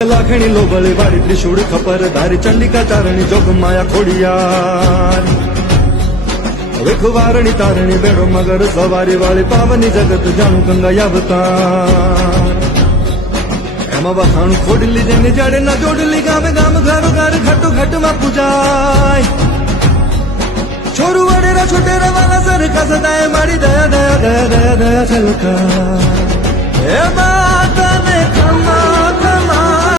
લાખણી લોબળી વાળી ત્રિશૂળ ખપર ધારી ચંડિકા ચારણી જોગ માયા ખોડિયાર વેખવારણી તારણી બેડો મગર સવારી વાળી પાવની જગત જાણું ગંગા અવતાર એમાં વખાણ ખોડલી જેને જાડે ના જોડલી ગામે ગામ ઘરો ઘર ઘટો ઘટમાં પૂજાય છોરું વડેરા છોટેરા વાલા સર કસદાય મારી દયા દયા દયા દયા દયા છલકા